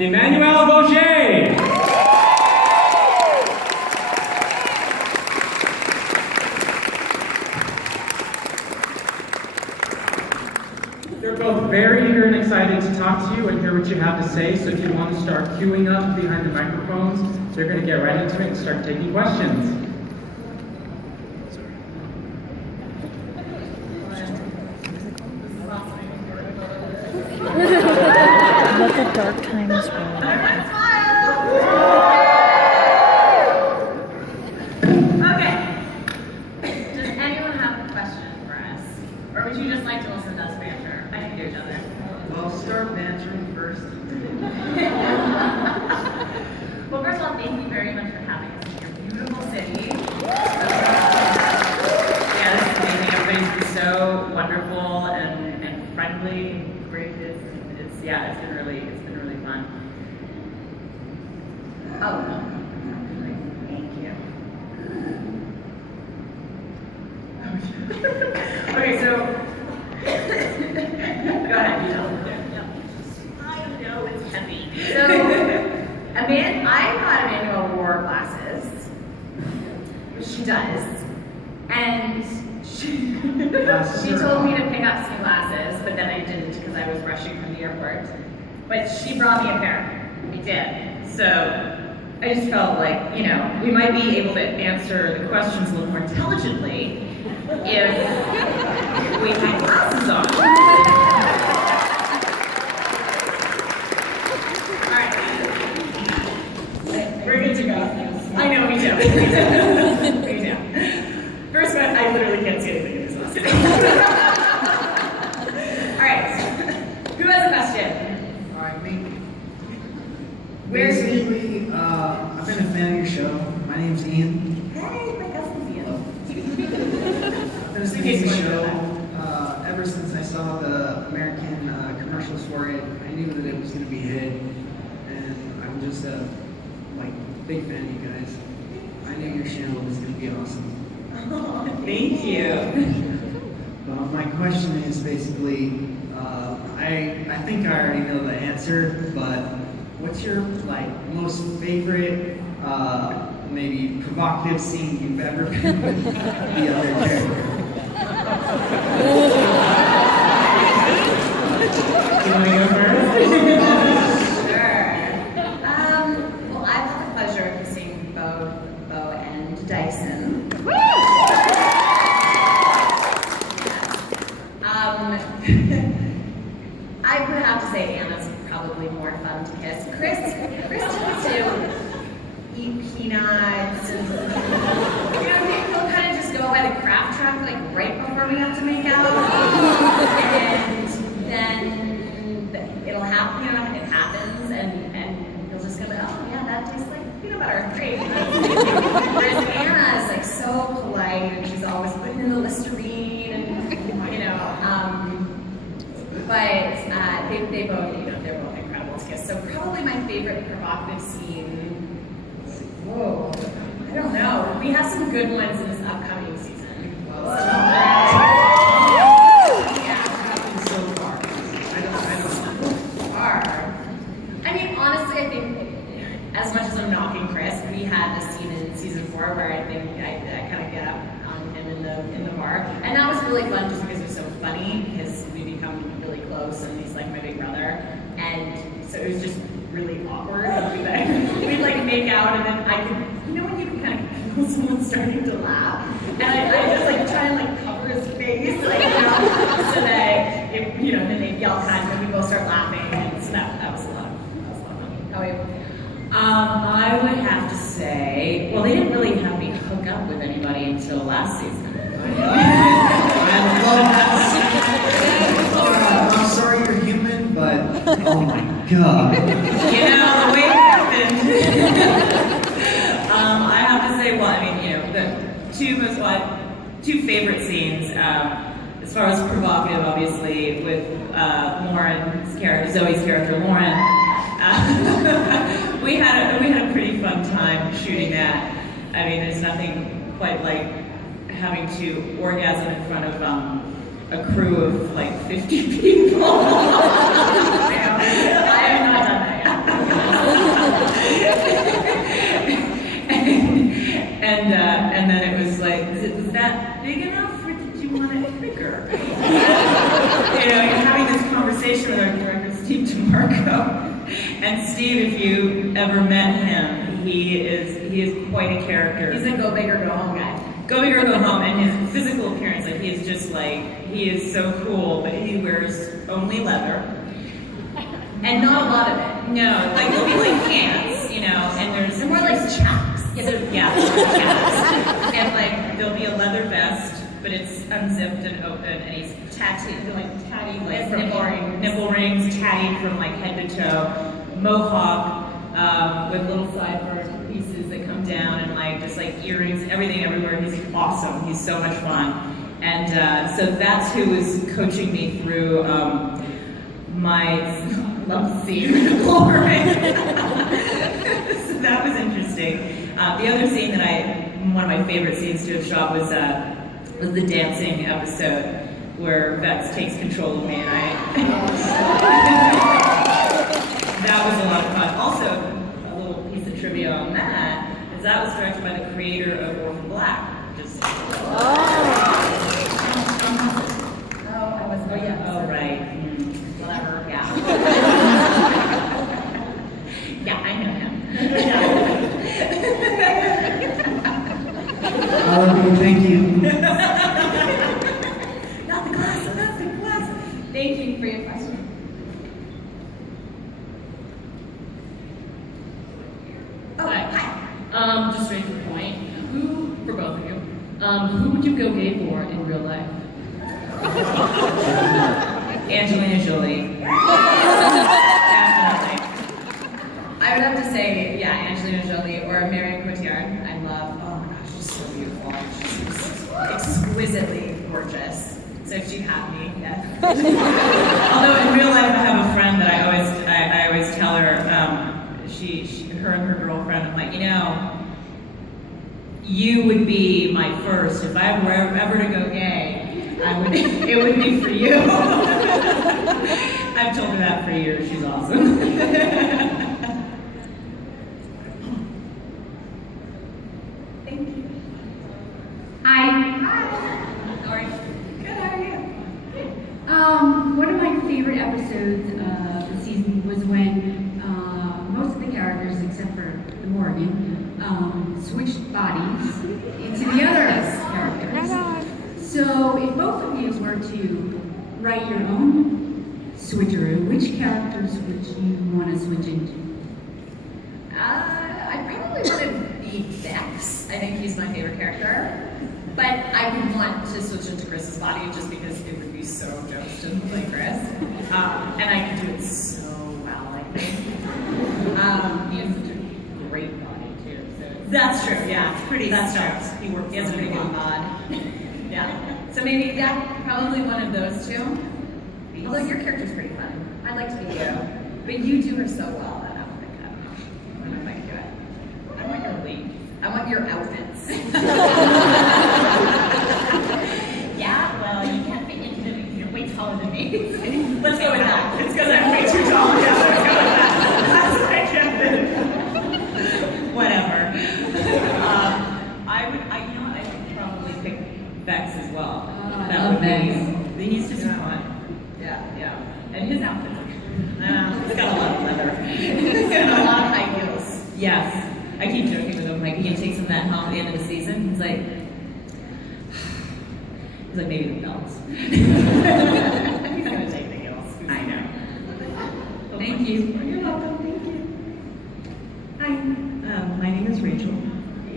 and Emmanuelle Vaugier. They're both very eager and excited to talk to you and hear what you have to say, so if you want to start queuing up behind the microphones, they're going to get right into it and start taking questions. Let the dark times roll. Okay. Does anyone have a question for us? Or would you just like to listen to us banter? I can do each other. Well, start bantering first. Well, first of all, thank you very much for having us in your beautiful city. Yeah, this is amazing. Everybody's been so wonderful and friendly and gracious. It's been really fun. Oh, thank you. Okay, so go ahead, you tell them. I know it's heavy. So, I thought Emmanuelle wore glasses, which she does, and she told me to pick up some glasses, but then I didn't because I was rushing from the airport. But she brought me a pair. We did. So I just felt like, we might be able to answer the questions a little more intelligently if we had glasses on. All right. We're good to go. I know, me too. Me too. First one, I literally can't see anything in this glasses. All right. Who has a question? All right, me. Where's Basically, I've been a fan of your show. My name's Ian. Hey, my cousin's Ian. I've been a fan of your show ever since I saw the American commercials for it. I knew that it was going to be a hit, and I'm just a big fan of you guys. I knew your channel was going to be awesome. Oh, thank you. My question is basically, I think I already know the answer, but what's your most favorite, maybe provocative scene you've ever been with the other character? You want to go first? Sure. Well, I've had the pleasure of seeing Bo and Dyson. I would have to say Anna's probably more fun to kiss. Chris tends to eat peanuts and he'll kind of just go by the crap truck right before we have to make out. And then it'll happen, it happens and he'll just go, oh yeah, that tastes like peanut butter. Great. Whereas Anna is so polite and she's always putting in the Listerine and but they both, they're both incredible to kiss. So probably my favorite provocative scene. Whoa, I don't know. We have some good ones in this upcoming season. Whoa. Yeah. So far. I don't know. Far. I mean, honestly, I think as much as I'm knocking Chris, we had a scene in season 4 where I think I kind of get up on him in the bar, and that was really fun just because it was so funny because we become really close and he's like my big brother, and so it was just really awkward. We'd make out, and then I could, when you can kind of feel someone starting to laugh, and I just try and cover his face, so that if, then they yell kind and we both start laughing, and so that was a lot of fun. How about you? I would have to say, well, they didn't really have me hook up with anybody until last season. I love that scene. I'm sorry you're human, but oh my god. The way it happened. I have to say, well, the two favorite scenes, as far as provocative, obviously, with Lauren's character, Zoe's character, Lauren. We had a pretty fun time shooting that. There's nothing quite like having to orgasm in front of a crew of 50 people. I have not done that yet. And then it was like, was that big enough, or did you want it bigger? You're having this conversation with our director, Steve DeMarco. And Steve, if you ever met him, he is quite a character. He's a go big or go home guy. Go big or go home, and his physical appearance, like he is just like, he is so cool, but he wears only leather. And not a lot of it. No, like there'll be like pants, and there's They're more like chaps. yeah, chaps. And like there'll be a leather vest, but it's unzipped and open, and he's tattooed, like from nipple rings, tatted from like head to toe, mohawk, with little sideburn pieces that come down, and like just like earrings, everything everywhere. He's awesome. He's so much fun, and so that's who was coaching me through my love scene with Lauren. So that was interesting. The other scene that one of my favorite scenes to have shot was the dancing episode where Vex takes control of me, and that was a lot of fun. Also, a little piece of trivia on that is that was directed by the creator of Orphan Black. I wasn't. Oh yeah. Oh right. Whatever. Yeah. Yeah, I know him. I love you, thank you. Not the glass. Thank you for your question. Oh, hi. Just straight to the point. Who, for both of you, who would you go gay for in real life? Angelina Jolie. Definitely. I would have to say, yeah, Angelina Jolie or Marion Cotillard. I love, oh my gosh, she's so beautiful. She's exquisitely gorgeous. So if you have me, yes. Although in real life, I have a friend that I always tell her, her and her girlfriend, I'm like, you would be my first. If I were ever to go gay, it would be for you. I've told her that for years. She's awesome. Thank you. Hi. How are you? Good, how are you? One of my favorite episodes of the season was when most of the characters, except for the Morgan, switched bodies into the other characters. So if both of you were to write your own switcheroo, which characters would you want to switch into? I probably want to be Vex. I think he's my favorite character. But I would want to switch into Chris's body just because it would be so just to play Chris. And I could do it so well, I think. He has such a great body, too. So That's true. Yeah, It's pretty That's stuffed. true. He works. He has a pretty good bod. Yeah. So maybe, yeah, probably one of those two. Although your character's pretty fun. I'd like to be you. But you do her so well that I don't think I don't know if I can do it. I want your lead. I want your outfits. Yeah, well, you can't fit into them because you're way taller than me. Let's go with that. It's because I'm way too tall. Yeah, let's go with that. That's what I can't fit. Whatever. I would probably pick Vex as well. I love Vex. He's just fun. Yeah. And his outfits are he's got a lot of leather. He's got a lot of high heels. Yes. I keep joking with him, like, he takes him that home at the end of the season. He's like, maybe the belts. He's gonna take the heels. I know. Thank you. You're welcome, thank you. Hi, my name is Rachel.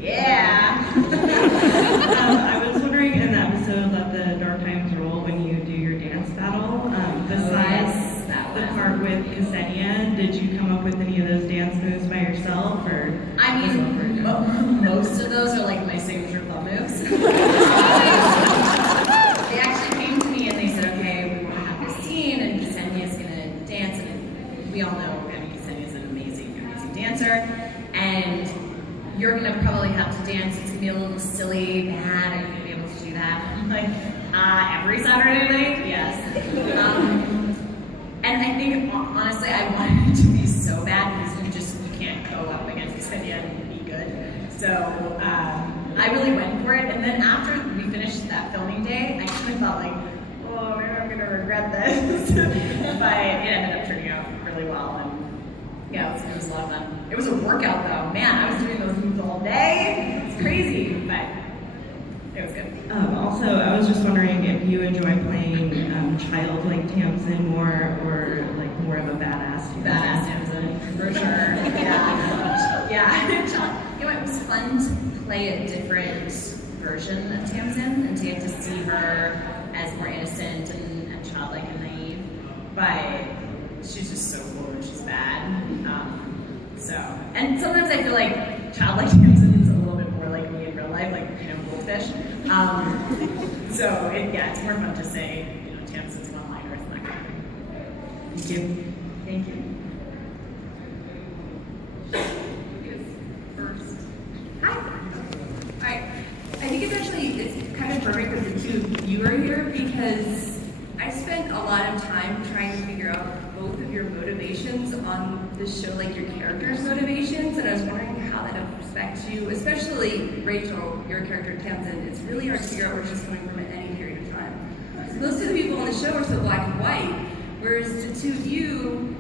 Yeah. I was wondering in the episode about the Dark Times role when you do your dance battle, besides that the one. part with Ksenia, did you come up with any of those dance moves by yourself, or? I mean, most of those are like my signature club moves. They actually came to me and they said, okay, we want to have this scene and Ksenia's gonna dance, and we all know, Ksenia's an amazing dancer, and you're gonna probably have to dance. It's gonna be a little silly, bad. Are you gonna be able to do that? I'm like, every Saturday night? Yes. And I think, honestly, I wanted it to be so bad because you just go up against Ksenia and be good. So I really went for it. And then after we finished that filming day, I kind of felt like, oh, maybe I'm gonna regret this. But it ended up turning out really well. And yeah, it was a lot of fun. It was a workout though. Man, I was doing those moves all day. It's crazy, but it was good. Also, I was just wondering if you enjoy playing childlike Tamsin more, or like more of a badass Tamsin. Badass Tamsin, for sure. Yeah. Yeah. You know, it was fun to play a different version of Tamsin and to get to see her as more innocent and childlike and naive. But she's just so cool and she's bad. And sometimes I feel like childlike Tamsin is a little bit more like me in real life, like, you know, goldfish. It's more fun to say, you know, Tamsin's one-liner. It's not good. Thank you. Thank you. First. Hi. Alright. I think it's kind of perfect that the two of you are here because I spent a lot of time trying to figure out both of your motivations on the show, like your characters' motivations, and I was wondering how that affects you, especially Rachel, your character Tamsin. It's really hard to figure out where she's coming from at any period of time. So most of the people on the show are so black and white, whereas the two of you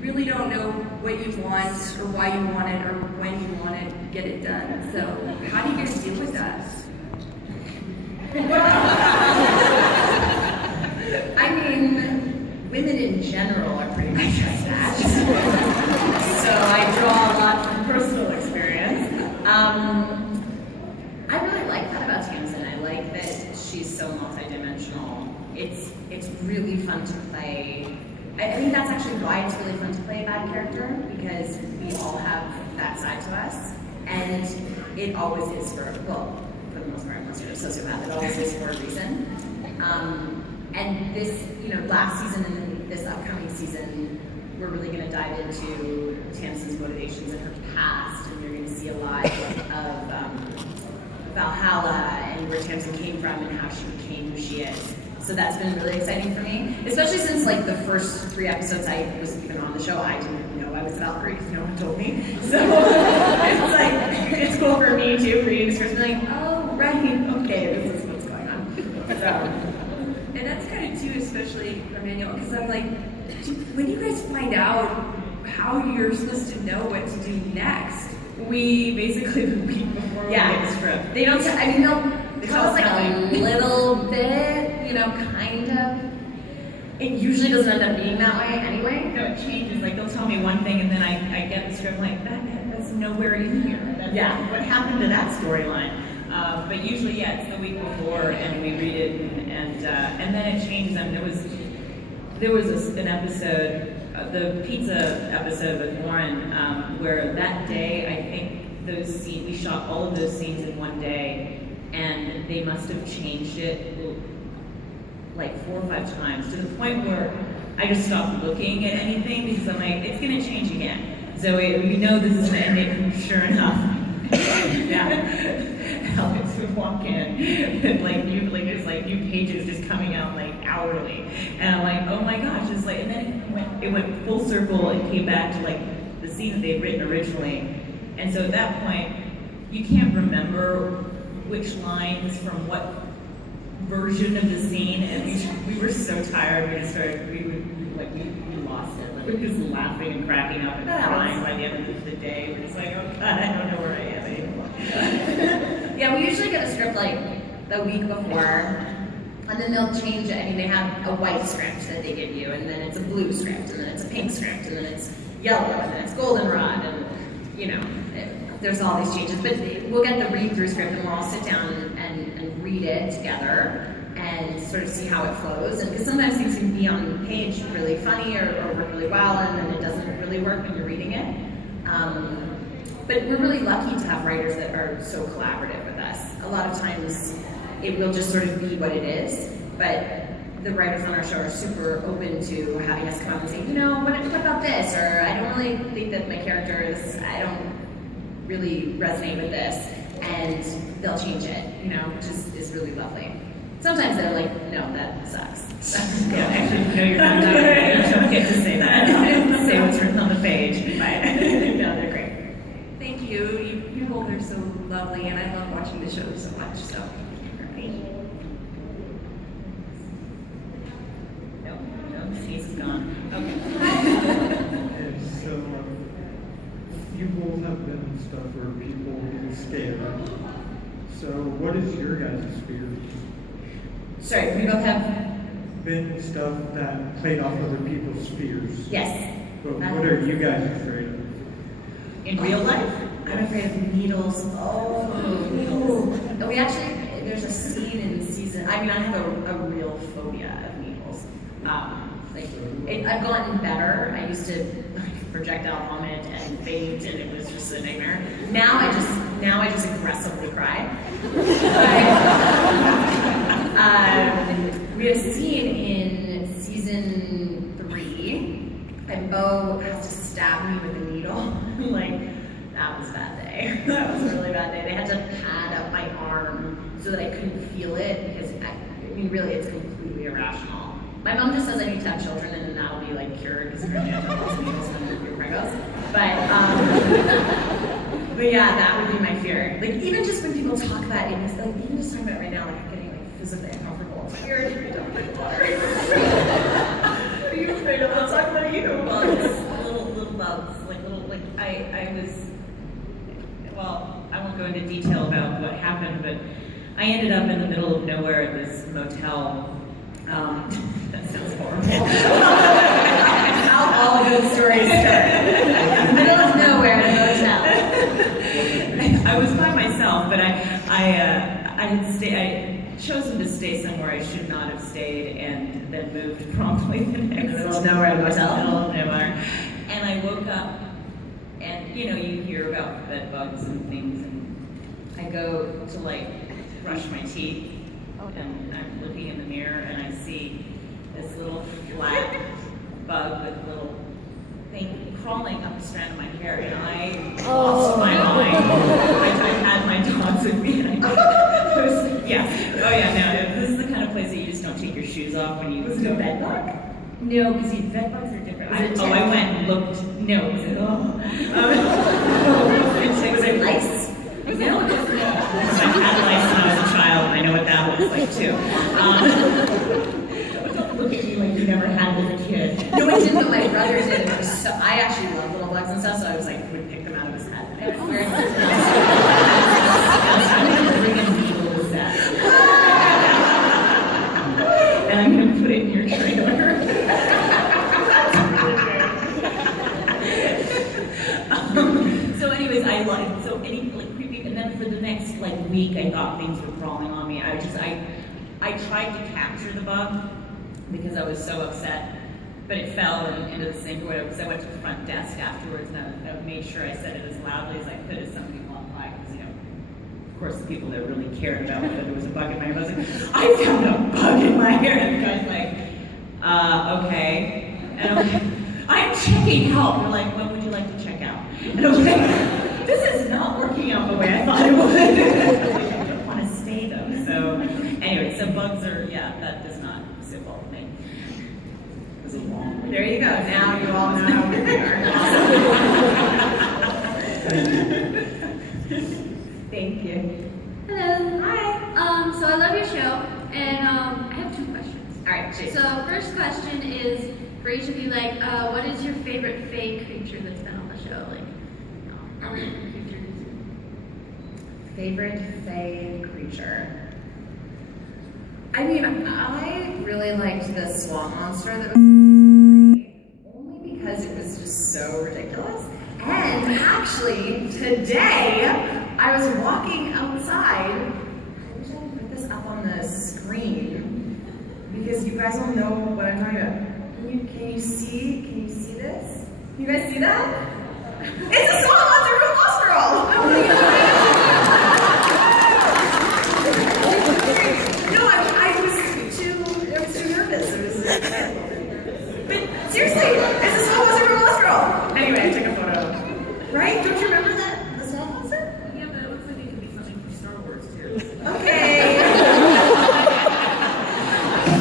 really don't know what you want or why you want it or when you want it, get it done. So how do you guys deal with that? I mean, women in general are pretty much like that. So I draw a lot from personal experience. I really like that about Tamsin. I like that she's so multidimensional. It's really fun to play. I think that's actually why it's really fun to play a bad character, because we all have that side to us, and it always is for the most part, unless you're a sociopath, it always is for a reason. And this, last season and then this upcoming season, we're really going to dive into Tamsin's motivations and her past, and you're going to see a lot of Valhalla and where Tamsin came from and how she became who she is. So that's been really exciting for me, especially since like the first 3 episodes I was even on the show, I didn't know I was Valkyrie because no one told me. So it's cool for me too, reading the script and being like, oh right, okay, this is what's going on. So. And that's kind of too, especially for Emmanuelle, because I'm like, when you guys find out how you're supposed to know what to do next? We basically the week before we get the script. They don't. They'll tell us like a little bit, kind of. It usually doesn't end up being that way anyway. No, it changes. Like they'll tell me one thing, and then I get the script like that's nowhere in here. What happened to that storyline? But usually, it's the week before, and we read it, and then it changes. I mean, there was an episode, the pizza episode with Warren, where that day I think we shot all of those scenes in one day, and they must have changed it like 4 or 5 times to the point where I just stopped looking at anything because I'm like, it's gonna change again. So we know this is gonna end it, and sure enough, Alex would walk in with there's new pages just coming out like hourly, and I'm like, oh my gosh, it's like, and then it went full circle and came back to like the scene that they'd written originally, and so at that point, you can't remember which lines from what version of the scene, and we were so tired, we lost it. Like, we were just laughing and cracking up and crying by the end of the day. We're just like, oh god, I don't know where I am anymore. Yeah, we usually get a script like the week before, and then they'll change it. I mean, they have a white script that they give you, and then it's a blue script, and then it's a pink script, and then it's yellow, and then it's goldenrod, and there's all these changes. But we'll get the read-through script, and we'll all sit down and read it together and sort of see how it flows. And because sometimes things can be on the page really funny or work really well, and then it doesn't really work when you're reading it. But we're really lucky to have writers that are so collaborative with us. A lot of times it will just sort of be what it is, but the writers on our show are super open to having us come up and say, what about this? Or I don't really think that my character I don't really resonate with this, and they'll change it, which is really lovely. Sometimes they're like, no, that sucks. Actually, no, you're not. You don't get to say that. Say what's written on the page. No, they're great. they're so lovely, and I love watching the show so much. So, No, he's gone. Okay. And so, you both have been in stuff where people get scared. So, what is your guys' fear? Sorry, we both have. Been in stuff that played off other people's fears. Yes. But what are you guys afraid of? In real life? I'm afraid of needles. Oh, needles. We actually, there's a scene in season. I mean, I have a real phobia of needles. I've gotten better. I used to projectile vomit and faint, and it was just a nightmare. Now I just aggressively cry. We had a scene in season 3, and Beau has to stab me with a needle. That was a bad day. That was a really bad day. They had to pad up my arm so that I couldn't feel it because, really, it's completely irrational. My mom just says I need to have children and then that'll be cured because apparently I have lots of needles and you're pregnant. But yeah, that would be my fear. Even just when people talk about it, it's even just talking about it right now, I'm getting physically uncomfortable. It's weird if you don't drink water. What are you afraid of? Let's talk about you. Bugs, little bugs, I won't go into detail about what happened, but I ended up in the middle of nowhere at this motel. That sounds horrible. How all good stories start. Middle of nowhere in a motel. I was by myself, but I chosen to stay somewhere I should not have stayed, and then moved promptly the next. In the middle of nowhere in a motel. Middle of nowhere, and I woke up, and you hear about bed bugs and things, and I go to brush my teeth, and I'm looking in the mirror, and I see this little flat bug with a little thing crawling up the strand of my hair, and I lost my mind. I had my dogs with me, and this is the kind of place that you just don't take your shoes off when you Was it a bed bug? No, because bed bugs are different. Was it I went and looked. No, it was it lice? No, it wasn't. I had lice when I was a child, and I know what that looks like too. Don't look at me like you never had as a kid. No, I didn't, but my brother did. And it was so, I actually love little bugs and stuff, so I was would pick them out of his head. It was weird. And I'm going to put it in your trailer. So anyways, creepy, and then for the next week, I thought things were crawling on me. I tried to capture the bug because I was so upset, but it fell into the sink or whatever, because I went to the front desk afterwards, and I made sure I said it as loudly as I could as somebody walked by, because of course the people that really cared about whether there was a bug in my hair, I was like, I found a bug in my hair, and the guy's okay, and I'm checking help. They're like, when would you like to check out? And I was like, this is not working out the way I thought it would. I don't want to stay though. So anyway, so bugs are, that does not sit well with me. It was a long. There you go. Now you all know how good we are. Thank you. Hello. Hi. So I love your show, and I have 2 questions. All right, shoot. So first question is for each of you, what is your favorite fake creature that's been on the show? Creatures. Favorite fae creature? I mean, I really liked the swamp monster that was only because it was just so ridiculous. And actually, today, I was walking outside. I wish I could put this up on the screen because you guys will know what I'm talking about. Can you see this? You guys see that? It's a swamp monster from Lost Girl! No, I was too nervous. But seriously, it's a swamp monster from Lost Girl! Anyway, I took a photo. Right? Don't you remember that? The swamp monster? Yeah, but it looks like it could be something from Star Wars too. Okay.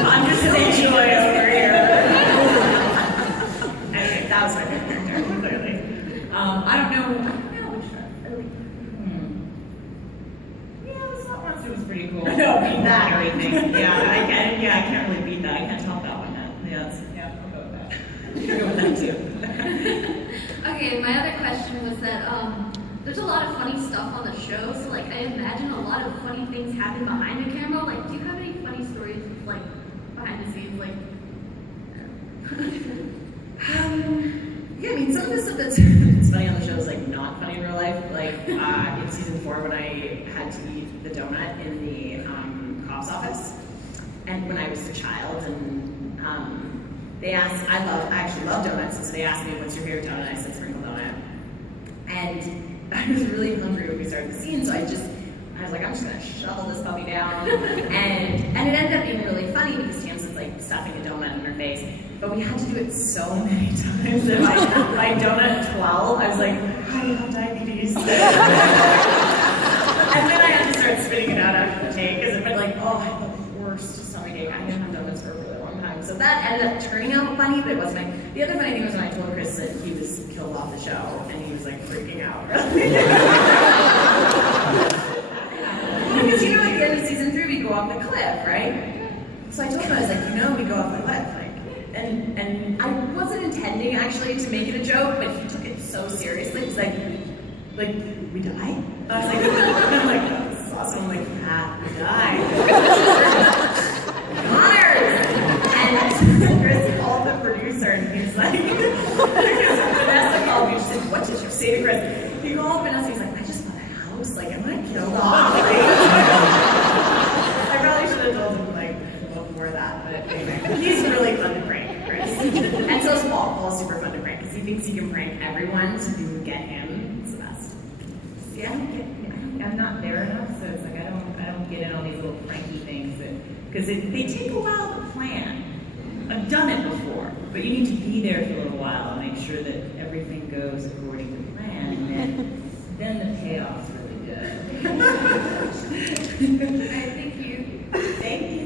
I'm just enjoy over here. Anyway, that was my favorite character, clearly. I don't know which one. beat that. Everything. Yeah, I can't really beat that. I can't top that one. I'll go with that. I'll go with that too. Okay, my other question was that there's a lot of funny stuff on the show, so like I imagine a lot of funny things happen behind the camera. Like, do you have any funny stories like behind the scenes, like? Yeah, I mean, some of the stuff that's funny on the show is like not funny in real life. Like in season 4 when I had to eat the donut in the cop's office, and when I was a child, and they asked, I actually love donuts, and so they asked me, "What's your favorite donut?" I said sprinkle donut, and I was really hungry when we started the scene, so I was like, I'm just gonna shovel this puppy down, and it ended up being really funny because Tam's was like stuffing a donut in her face. But we had to do it so many times that by donut 12, I was like, I have diabetes. And then I had to start spitting it out after the take because it was like, oh, I have the worst stomach ache. I haven't had donuts for a really long time. So that ended up turning out funny, but it wasn't funny. The other funny thing was when I told Chris that he was killed off the show, and he was like freaking out. Because you know, like at the end of season 3, we go off the cliff, right? So I told him, I was like, we go off the cliff. And I wasn't intending actually to make it a joke, but he took it so seriously. He's like, we die? I was like, I'm like, this is awesome. I'm like, we die. Honors! And Chris called the producer and he's like, because Vanessa called me, she said, what did you say to Chris? He called Vanessa, he's like, I just bought a house, like, am I killed off? I probably should have told him, like, before that, but anyway. He's really fun to prank. And so is Paul. Paul's super fun to prank because he thinks he can prank everyone, so people can get him. It's the best. See, I'm not there enough, so it's like I don't get in all these little pranky things because they take a while to plan. I've done it before, but you need to be there for a little while and make sure that everything goes according to plan, and then the payoff's really good. All right, thank you. Thank you.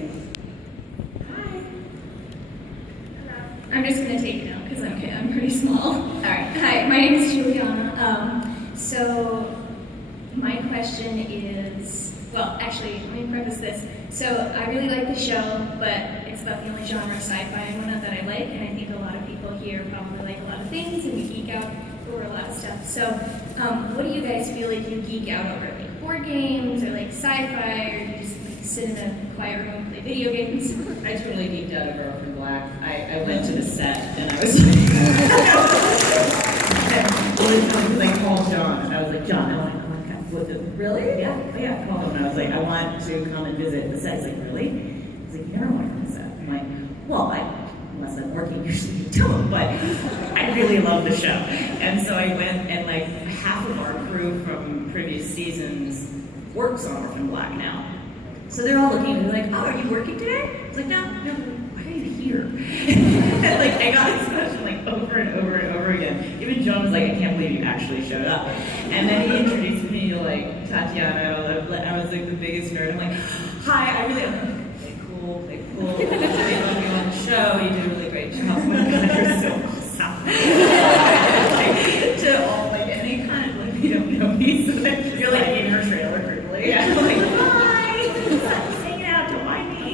I'm just going to take it now because I'm pretty small. All right. Hi, my name is Juliana. So my question is, well, actually, let me preface this. So I really like the show, but it's about the only genre sci-fi and whatnot that I like, and I think a lot of people here probably like a lot of things, and we geek out over a lot of stuff. So what do you guys feel like you geek out over? Like board games, or like sci-fi, or you just like sit in a quiet room and play video games? I totally geeked out over Orphan Black. I went to the set and I was like, I called John and I was like, John, I want to come with it. Really? Yeah. I called him and I was like, I want to come and visit the set. He's like, really? He's like, you never want to come to the set. I'm like, well, unless I'm working, usually you don't, but I really love the show. And so I went, and like half of our crew from previous seasons works on Orphan Black now. So they're all looking and they're like, oh, are you working today? I was like, no, why are you here? And like, I got this question like over and over and over again. Even John was like, I can't believe you actually showed up. And then he introduced me to like Tatiana. I was like the biggest nerd. I'm like, hi, I really am. Play cool. Really love you on the show. You did a really great job. Oh my God, you're so awesome. To all like any kind of like, you don't know me, so that you're like in her trailer quickly. Yeah, like, hi, just hanging out to why me?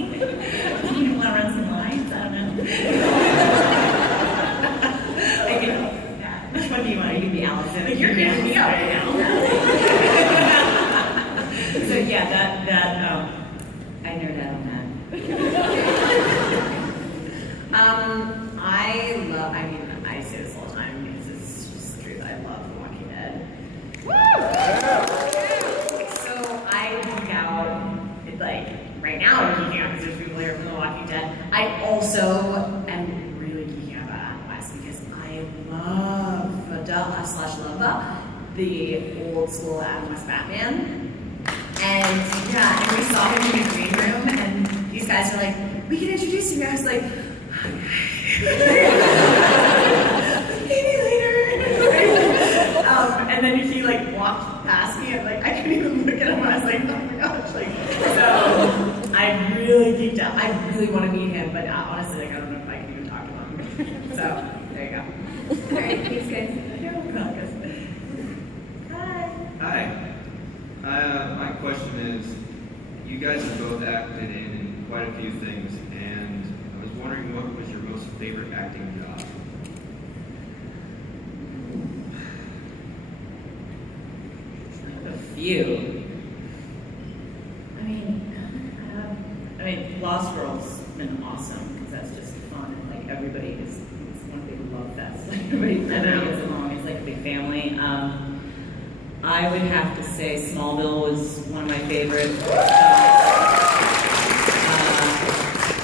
You want to run some lines? I don't know. Like, yeah. Which one do you want? You can be Allison. Like, you're getting me out right now. So yeah, that I nerd out on that. I say this all the time because it's just the truth. I love The Walking Dead. So I geek out, like, right now I'm geeking out because there's people here from The Walking Dead. I also am really geeking out about Adam West because I love the old school Adam West Batman. And yeah, and we saw him in the green room, and these guys were like, we can introduce you. I was like, maybe later. And then he like walked past me, and like I couldn't even look at him. I was like, oh my gosh, like. So I really geeked out. I really want to meet him, but honestly, like I don't know if I can even talk to him. So there you go. All right, thanks guys. Hi. Hi. My question is, you guys have both acted in quite a few things, and I was wondering what was your most favorite acting job? A few. I mean, Lost Girl's been awesome because that's just fun and like everybody is it's one big love fest. Like everybody gets along. It's like a big family. I would have to say Smallville was one of my favorite.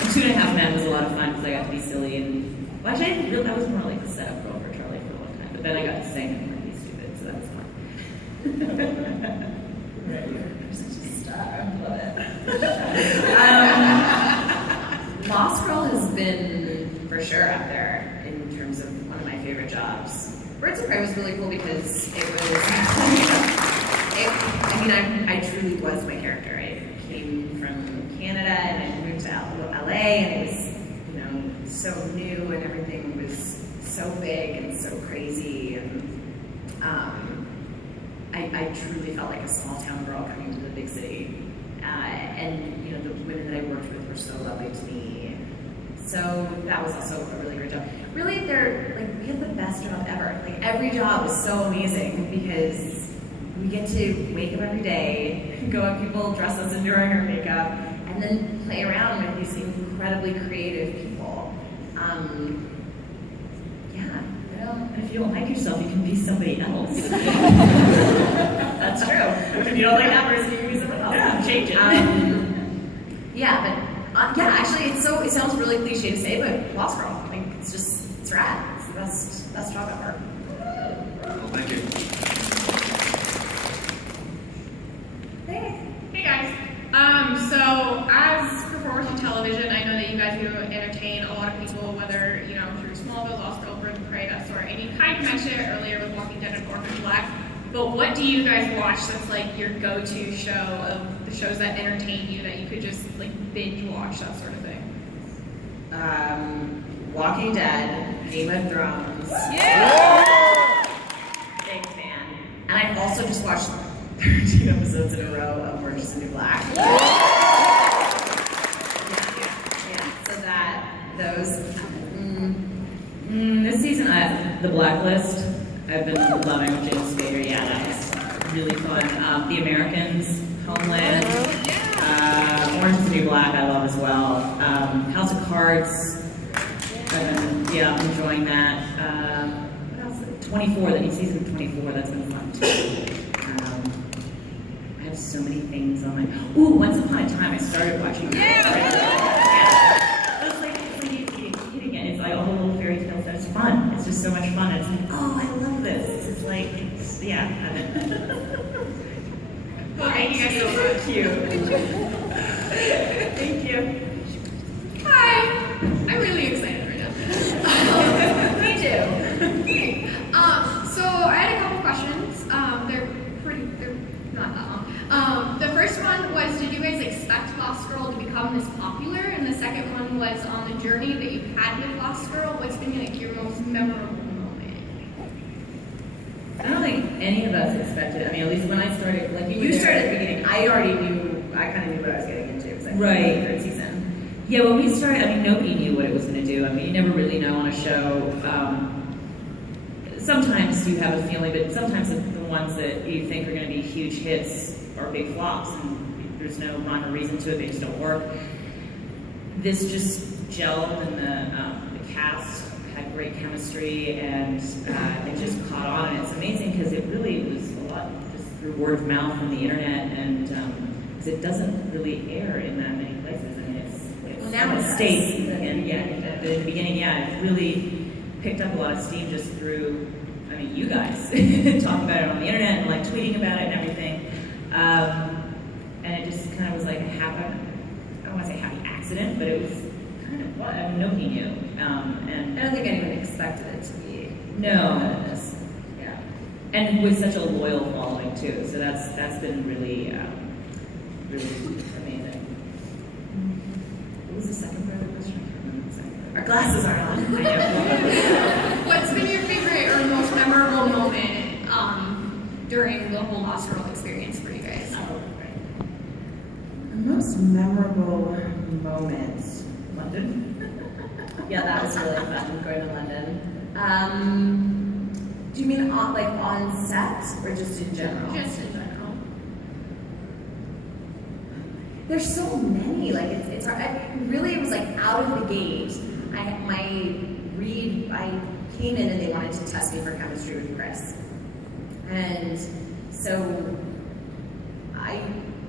2.5 Men was a lot of fun because I got to be silly and well, actually I was more like a setup girl for Charlie for a long time, but then I got to sing and be stupid, so that was fun. You're such a star. I love it. Lost Girl has been for sure up there in terms of one of my favorite jobs. Birds of Prey was really cool because it was, I truly was my character. I came from Canada and I moved to LA and it was, so new and everything was so big and so crazy and I truly felt like a small town girl coming to the big city. And the women that I worked with were so lovely to me. So that was also a really great job. Really, we have the best job ever. Like every job is so amazing because we get to wake up every day, go and people dress us in during our makeup, and then play around with these incredibly creative people. And if you don't like yourself, you can be somebody else. That's true. If you don't like that person, you can be someone else. Yeah, change it. Actually, it sounds really cliche to say, but Lost Girl, it's rad. It's the best job ever. Well, thank you. Hey guys. So as performers on television, I know that you guys do entertain a lot of people, whether through Smallville, Lost Girl, Birds of Prey, that sort. And you kind of mentioned it earlier with Walking Dead and Orphan Black. But what do you guys watch that's like your go-to show of the shows that entertain you that you could just like binge watch, that sort of thing? Walking Dead, Game of Thrones. Yeah! Big fan. And I've also just watched 13 episodes in a row of Orange is the New Black. So those. This season, The Blacklist. I've been loving with James Spader. Yeah, that was really fun. The Americans, Homeland, Orange is the New Black. I love as well. House of Cards. I'm enjoying that. What else? 24. The new season of 24. That's been fun too. I have so many things on my. Ooh, Once Upon a Time. I started watching. It's like a kid again. It's like all the little fairy tales. It's fun. It's just so much fun. It's like, oh, I love this. It's like, Well, thank you guys so much. Thank you. Hi. I'm really excited right now. Me too. So I had a couple questions. They're not that long. The first one was, did you guys expect Lost Girl to become this popular? And the second one was, on the journey that you've had with Lost Girl, what's been like your most memorable moment? I don't think any of us expected it. I mean, at least when I started, like you started at the beginning, I kind of knew what I was getting into because I Right. the third season. Yeah, when we started, I mean, nobody knew what it was going to do. I mean, you never really know on a show. Sometimes you have a feeling, but sometimes the ones that you think are going to be huge hits are big flops, and there's no rhyme or reason to it. They just don't work. This just gelled, and the cast had great chemistry, and it just caught on. And it's amazing because it really was a lot just through word of mouth and the internet, and because it doesn't really air in that many places. I mean, it's now it states, does. and at the beginning, it really picked up a lot of steam just through, you guys talking about it on the internet and like tweeting about it and everything. And it just kind of was like a happy, I don't want to say happy accident, but it was kind of what nobody knew. And I don't think anyone expected it to be. No. Yeah. And with such a loyal following too, so that's been really amazing. What was the second part of the question? Our glasses aren't on. What's been your favorite or most memorable moment during the whole Lost Girl experience for you guys? The most most memorable moment? London? Yeah, that was really fun going to London. Do you mean on set or just in general? Just in general. There's so many. Like it's hard. Really, it was like out of the gate. I came in and they wanted to test me for chemistry with Chris, and so I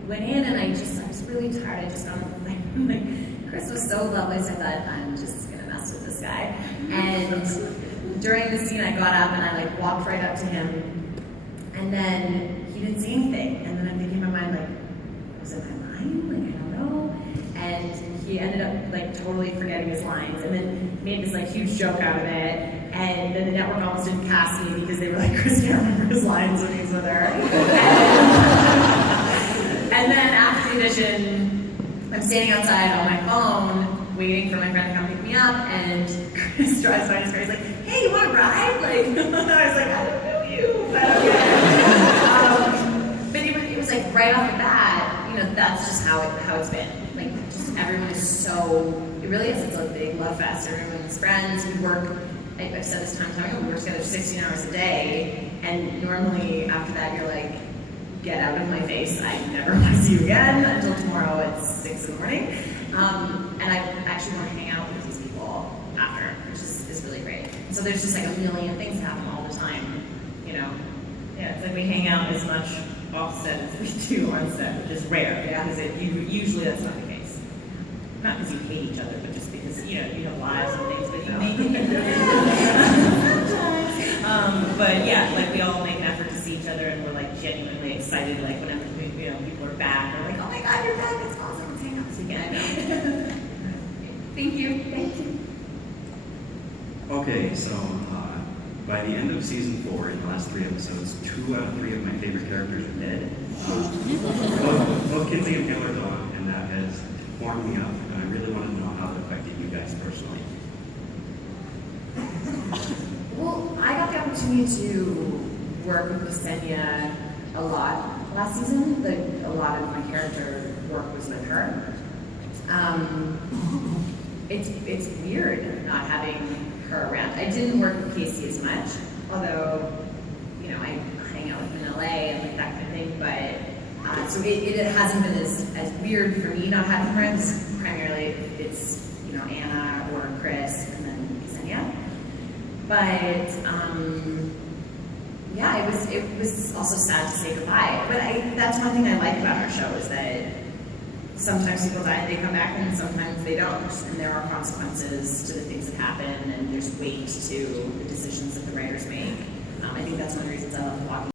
went in and I was really tired. I just got on the plane. Like Chris was so lovely, so I thought I'm just gonna mess with this guy. And during the scene, I got up and I walked right up to him, and then he didn't say anything. And then I'm thinking in my mind, was it my line? I don't know. And he ended up totally forgetting his lines, and then made this huge joke out of it. And then the network almost didn't cast me because they were like, Chris can't remember his lines when he's with her. And then after the audition, I'm standing outside on my phone, waiting for my friend to come pick me up, and Chris drives by and he's like, hey, you want to ride? I was like, I don't know you, but okay. But it was right off the bat, that's just how it's been. Just everyone is so, it really is, it's a big love fest. Everyone's friends. We work, I've said this time and time ago, we work together 16 hours a day, and normally after that you're like, get out of my face, I never want to see you again until tomorrow at 6 in the morning. And I actually want to hang out with these people after, which is really great. So there's just a million things happen all the time, Yeah, it's like we hang out as much off set as we do on set, which is rare, because usually that's not the case. Not because you hate each other, but just because, you have lives and things, but you make but yeah, we all make an effort to see each other, and we're genuinely excited, whenever people are back, we're like, oh my God, you're back, it's awesome, let's hang out this weekend. Thank you. Thank you. Okay, so by the end of season 4, in the last 3 episodes, 2 out of 3 of my favorite characters are dead. Both Kinsey and Taylor are gone, and that has warmed me up, and I really want to know how it affected you guys personally. Well, I got the opportunity to work with Ksenia a lot last season. A lot of my character work was with her. It's weird not having her around. I didn't work with Casey as much, although I hang out with him in LA and that kind of thing. But so it hasn't been as weird for me not having friends. Primarily, it's Anna or Chris and then Ksenia. But yeah, it was also sad to say goodbye. But that's one thing I like about our show is that sometimes people die and they come back, and sometimes they don't. And there are consequences to the things that happen, and there's weight to the decisions that the writers make. I think that's one of the reasons I love Vaugier.